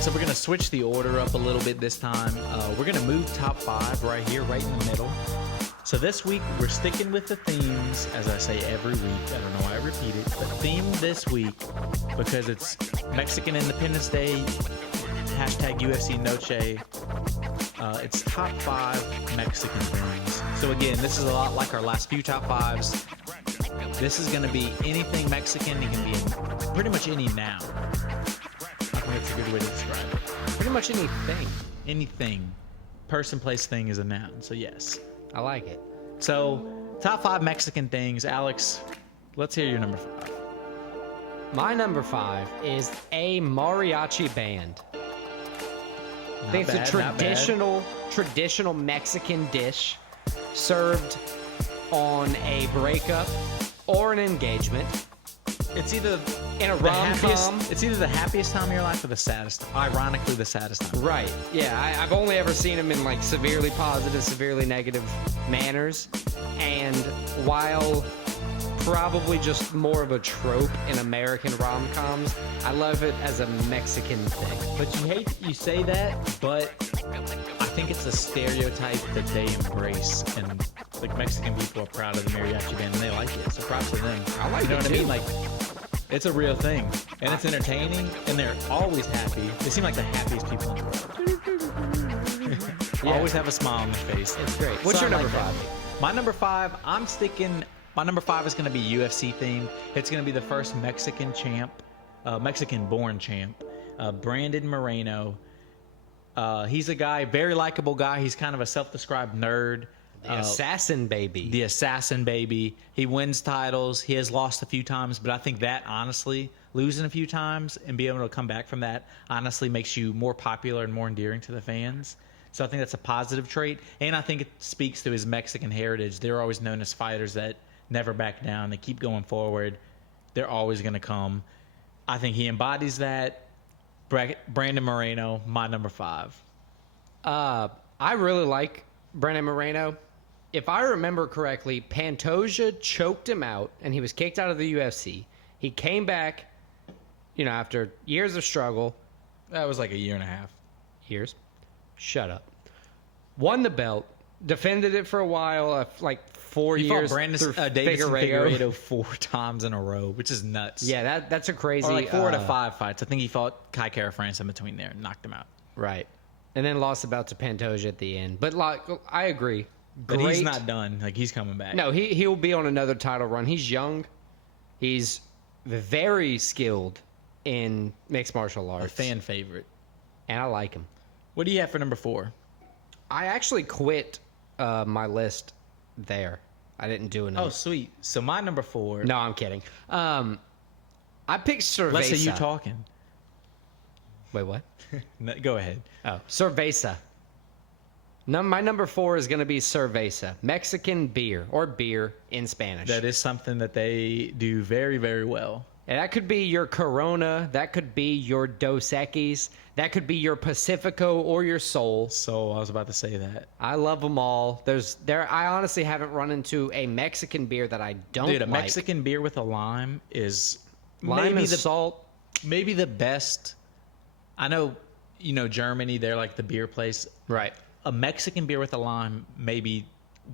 right, so we're going to switch the order up a little bit this time. We're going to move top 5 right here, right in the middle. So this week, we're sticking with the themes, as I say every week. I don't know why I repeat it, but theme this week, because it's Mexican Independence Day, hashtag UFC Noche. It's top 5 Mexican things. So again, this is a lot like our last few top 5s. This is going to be anything Mexican. It can be in pretty much any noun. I think that's a good way to describe it. Pretty much anything. Anything. Person, place, thing is a noun. So yes. I like it. So top 5 Mexican things. Alex, let's hear your number 5. My number 5 is a mariachi band. I think it's a traditional Mexican dish served on a breakup or an engagement. It's either in a rom-com. It's either the happiest time of your life or the saddest. Ironically, the saddest time. Right. Yeah. I've only ever seen them in like severely positive, severely negative manners. And while probably just more of a trope in American rom-coms, I love it as a Mexican thing. But you hate that you say that, but I think it's a stereotype that they embrace, and like Mexican people are proud of the mariachi band and they like it. So props to them. I like it. You know it what too. I mean? Like, it's a real thing, and it's entertaining, and they're always happy. They seem like the happiest people in the world. Yeah. Always have a smile on their face. It's great. What's your number 5? My number 5, my number 5 is going to be UFC themed. It's going to be the first Mexican champ, Mexican-born champ, Brandon Moreno. He's a guy, very likable guy. He's kind of a self-described nerd. The assassin baby. The assassin baby. He wins titles. He has lost a few times, but I think that, honestly, losing a few times and being able to come back from that, honestly makes you more popular and more endearing to the fans. So I think that's a positive trait. And I think it speaks to his Mexican heritage. They're always known as fighters that never back down. They keep going forward. They're always going to come. I think he embodies that. Brandon Moreno, my number 5. I really like Brandon Moreno. If I remember correctly, Pantoja choked him out, and he was kicked out of the UFC. He came back, after years of struggle. That was like a year and a half. Years? Shut up. Won the belt, defended it for a while, like 4 years. He fought Brandon Davis Figueiredo 4 times in a row, which is nuts. Yeah, that's a crazy. Or like 4 to 5 fights. I think he fought Kai Kara France in between there and knocked him out. Right. And then lost the belt to Pantoja at the end. But like, I agree. But he's not done. Like, he's coming back. No, he'll be on another title run. He's young. He's very skilled in mixed martial arts. A fan favorite. And I like him. What do you have for number 4? I actually quit my list there. I didn't do enough. Oh, sweet. So my number 4. No, I'm kidding. I picked Cerveza. Let's say you talking. Wait, what? No, go ahead. Oh, Cerveza. My number 4 is going to be Cerveza, Mexican beer, or beer in Spanish. That is something that they do very, very well. And that could be your Corona, that could be your Dos Equis, that could be your Pacifico or your Sol. So I was about to say that. I love them all. I honestly haven't run into a Mexican beer that I don't like. Dude, a Mexican beer with a lime is lime and salt. Maybe the best. I know, Germany, they're like the beer place. Right. A Mexican beer with a lime, maybe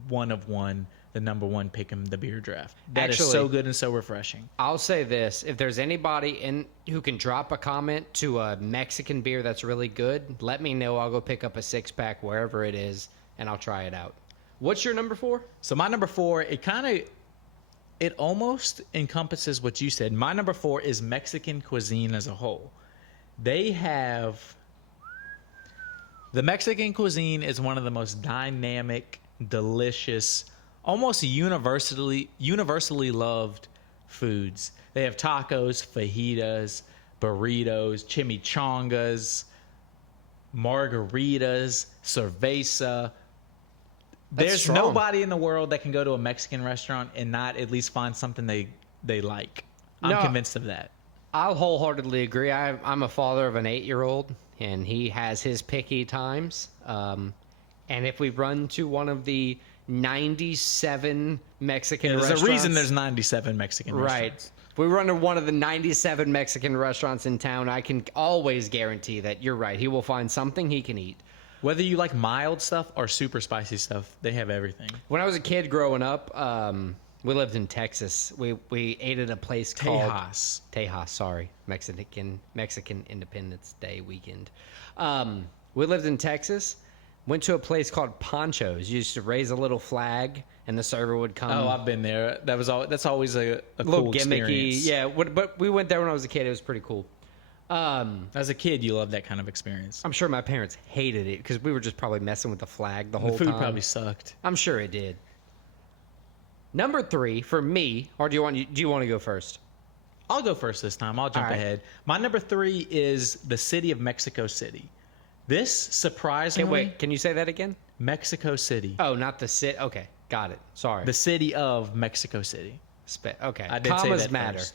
one of one, the number 1 pick in the beer draft. That is so good and so refreshing. I'll say this. If there's anybody who can drop a comment to a Mexican beer that's really good, let me know. I'll go pick up a 6-pack wherever it is, and I'll try it out. What's your number 4? So my number 4, it almost encompasses what you said. My number 4 is Mexican cuisine as a whole. The Mexican cuisine is one of the most dynamic, delicious, almost universally loved foods. They have tacos, fajitas, burritos, chimichangas, margaritas, cerveza. There's nobody in the world that can go to a Mexican restaurant and not at least find something they like. I'm convinced of that. I'll wholeheartedly agree. I'm a father of an 8-year-old, and he has his picky times. And if we run to one of the 97 Mexican restaurants... There's a reason there's 97 Mexican restaurants. If we run to one of the 97 Mexican restaurants in town, I can always guarantee that you're right. He will find something he can eat. Whether you like mild stuff or super spicy stuff, they have everything. When I was a kid growing up, we lived in Texas. We ate at a place called Tejas. Sorry, Mexican Independence Day weekend. We lived in Texas. Went to a place called Pancho's. You used to raise a little flag, and the server would come. Oh, I've been there. That's always a little cool gimmicky. experience. Yeah, but we went there when I was a kid. It was pretty cool. As a kid, you love that kind of experience. I'm sure my parents hated it because we were just probably messing with the flag the whole The food time. probably sucked. I'm sure it did. Number 3 for me, or do you want to go first? I'll go first this time. I'll jump All right. ahead. My number 3 is the city of Mexico City. This surprisingly, Wait, can you say that again? Mexico City, Oh, not the city. Okay, got it. Sorry. the city of Mexico City. Okay. I did Commas say that matter. first.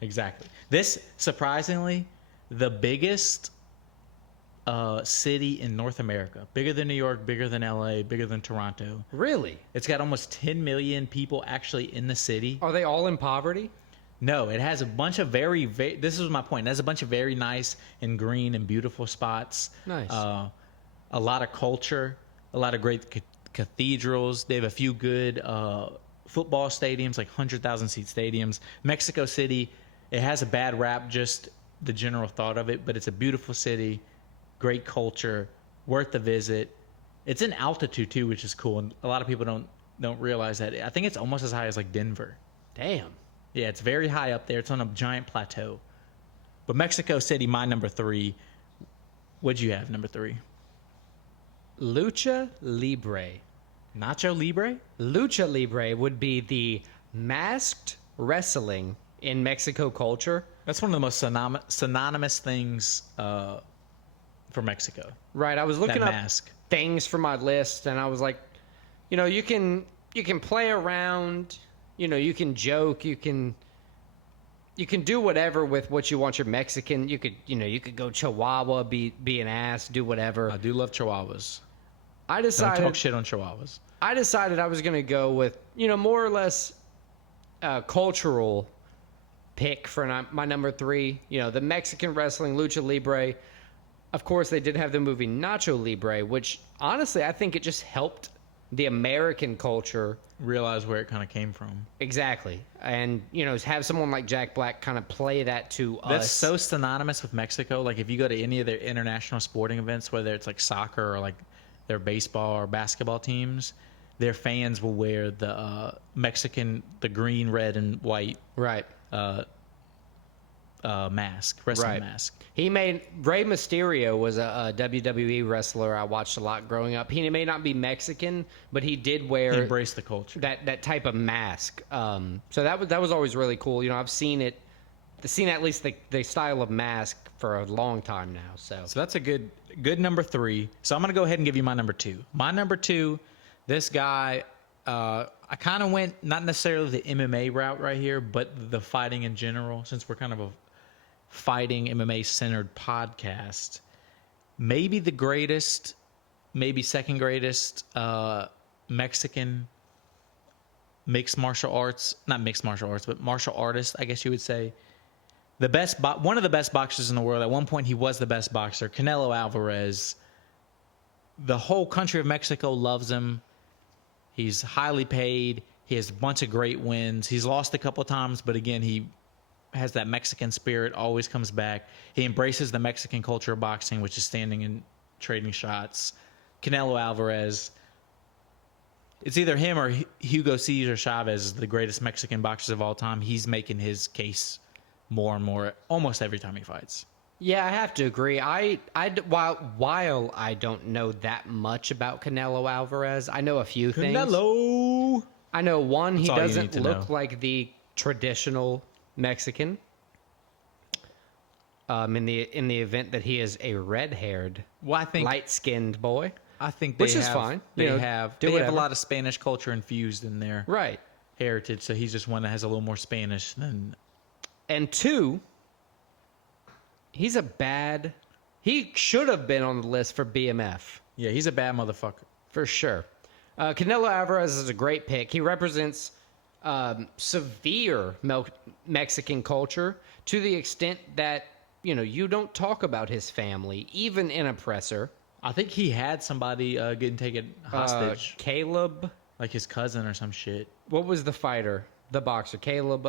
Exactly. This surprisingly, the biggest city in North America, bigger than New York, bigger than LA, bigger than Toronto. Really? It's got almost 10 million people actually in the city. Are they all in poverty? No, it has a bunch of this is my point. It has a bunch of very nice and green and beautiful spots. Nice. A lot of culture, a lot of great cathedrals. They have a few good football stadiums, like 100,000 seat stadiums. Mexico City, it has a bad rap, just the general thought of it, but it's a beautiful city, great culture, worth the visit. It's in altitude too, which is cool, and a lot of people don't realize that. I think it's almost as high as like Denver. Damn. Yeah, it's very high up there. It's on a giant plateau. But Mexico City, my number 3. What'd you have, number 3? Lucha Libre. Nacho Libre? Lucha Libre would be the masked wrestling in Mexico culture. That's one of the most synonymous things for Mexico. Right. I was looking That up mask. things for my list, and I was like, you can play around, you can joke, you can do whatever with what you want. Your Mexican, you could go Chihuahua, be an ass, do whatever. I do love Chihuahuas. I Don't decided talk shit on Chihuahuas. I was going to go with, more or less cultural pick for my number 3. The Mexican wrestling, Lucha Libre. Of course, they did have the movie Nacho Libre, which honestly, I think it just helped the American culture. Realize where it kind of came from. Exactly. And, have someone like Jack Black kind of play that to us. That's so synonymous with Mexico. Like if you go to any of their international sporting events, whether it's like soccer or like their baseball or basketball teams, their fans will wear the Mexican, the green, red, and white Right. mask, wrestling Right. mask. Rey Mysterio was a WWE wrestler I watched a lot growing up. He may not be Mexican, but he did wear He embraced the culture. that type of mask. So that was always really cool. I've seen at least the style of mask for a long time now. So So that's a good number 3. So I'm going to go ahead and give you my number 2. My number 2, this guy, I kind of went not necessarily the MMA route right here, but the fighting in general, since we're kind of a fighting MMA centered podcast. Maybe the greatest, maybe second greatest Mexican martial artist, I guess you would say. One of the best boxers in the world. At one point, he was the best boxer. Canelo Alvarez. The whole country of Mexico loves him. He's highly paid. He has a bunch of great wins. He's lost a couple times, but again, he has that Mexican spirit, always comes back. He embraces the Mexican culture of boxing, which is standing and trading shots. Canelo Alvarez. It's either him or Hugo Cesar Chavez is the greatest Mexican boxers of all time. He's making his case more and more almost every time he fights. yeah, I have to agree. While I don't know that much about Canelo Alvarez, I know a few things. Canelo! I know one, he That's all you doesn't need to look know. like the traditional Mexican. In the event that he is a red-haired, Well, I think light-skinned boy. which is fine. They Do have a whatever. lot of Spanish culture infused in their Right. heritage, so he's just one that has a little more Spanish than. And 2, he should have been on the list for BMF, Yeah, he's a bad motherfucker. for sure. Canelo Alvarez is a great pick. He represents severe Mexican culture to the extent that, you don't talk about his family, even in Oppressor. I think he had somebody getting taken hostage, Caleb, like his cousin or some shit. what was the fighter? The boxer, Caleb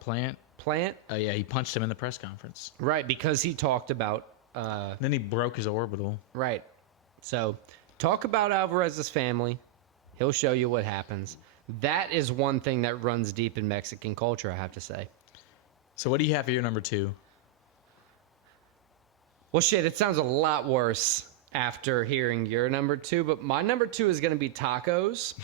Plant. Plant? Oh yeah, he punched him in the press conference. Right, because he talked about, Then he broke his orbital. right. So, talk about Alvarez's family. He'll show you what happens. That is one thing that runs deep in Mexican culture, I have to say. So what do you have for your number 2? Well, shit, it sounds a lot worse after hearing your number 2, but my number 2 is going to be tacos.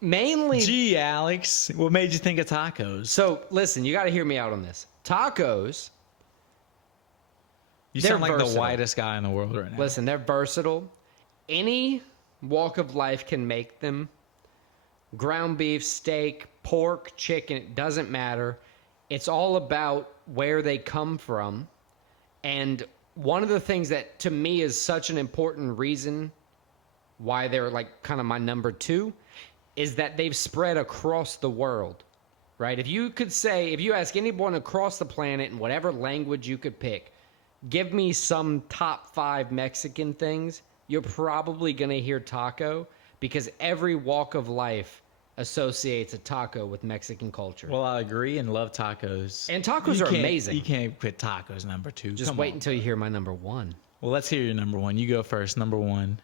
Mainly. Gee, Alex, what made you think of tacos? So, listen, you got to hear me out on this. Tacos, You they're sound like versatile. the whitest guy in the world right now. listen, they're versatile. Any walk of life can make them. Ground beef, steak, pork, chicken, it doesn't matter. It's all about where they come from. And one of the things that to me is such an important reason why they're like kind of my number 2 is that they've spread across the world, right? If you ask anyone across the planet in whatever language you could pick, give me some top 5 Mexican things, you're probably going to hear taco because every walk of life associates a taco with Mexican culture. Well, I agree and love tacos. And tacos You are can't- amazing. You can't put tacos number 2. Just Come wait on. until you hear my number 1. Well, let's hear your number 1. You go first. Number 1.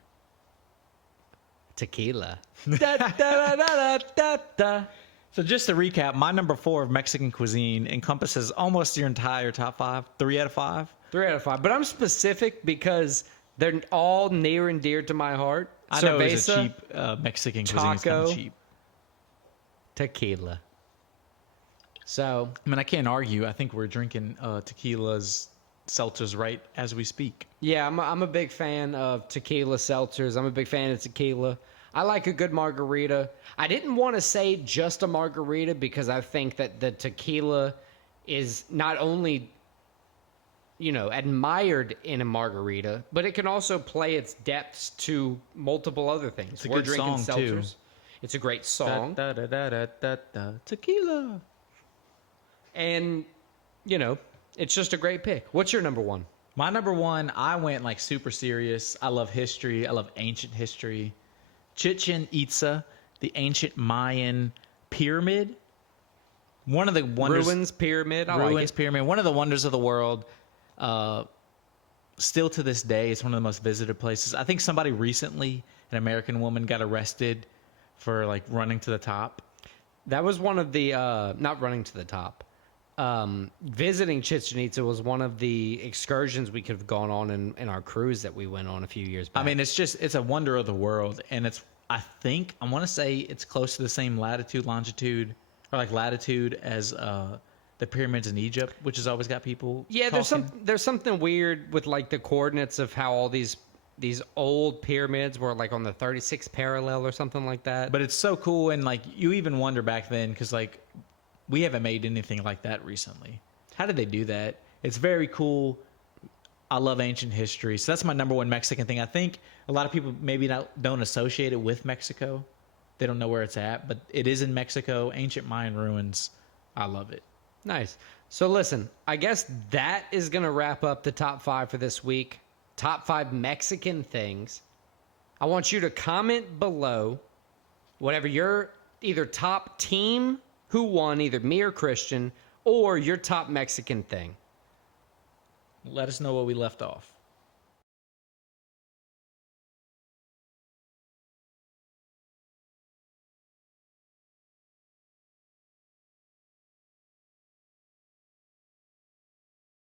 Tequila. Da, da, da, da, da, da. So just to recap, my number 4 of Mexican cuisine encompasses almost your entire top 5. 3 out of 5. 3 out of 5. But I'm specific because they're all near and dear to my heart. I know it's a Cerveza, cheap Mexican cuisine. It's kind taco. of cheap. tequila. So, I mean, I can't argue. I think we're drinking tequilas, seltzers right as we speak. yeah, I'm a big fan of tequila seltzers. I'm a big fan of tequila. I like a good margarita. I didn't want to say just a margarita because I think that the tequila is not only, admired in a margarita, but it can also play its depths to multiple other things. It's a We're good drinking song, too. seltzers. It's a great song. Da, da, da, da, da, da. Tequila. And, it's just a great pick. What's your number 1? My number 1, I went like super serious. I love history. I love ancient history. Chichen Itza, the ancient Mayan pyramid. One of the wonders. Ruins Pyramid. I like it. Pyramid. One of the wonders of the world. Still to this day, it's one of the most visited places. I think somebody recently, an American woman, got arrested for like running to the top. That was one of the not running to the top. Visiting Chichen Itza was one of the excursions we could have gone on in our cruise that we went on a few years back. I mean, it's a wonder of the world, and I want to say it's close to the same latitude or like latitude as the pyramids in Egypt, which has always got people. yeah, talking. there's something weird with like the coordinates of how all these old pyramids were like on the 36th parallel or something like that. But it's so cool, and like you even wonder back then because like we haven't made anything like that recently. How did they do that? It's very cool. I love ancient history, so that's my number 1 Mexican thing. I think a lot of people maybe don't associate it with Mexico. They don't know where it's at, but it is in Mexico. Ancient Mayan ruins. I love it. Nice. So listen, I guess that is going to wrap up the top 5 for this week. Top 5 Mexican things. I want you to comment below whatever your either top team who won, either me or Christian, or your top Mexican thing. Let us know what we left off.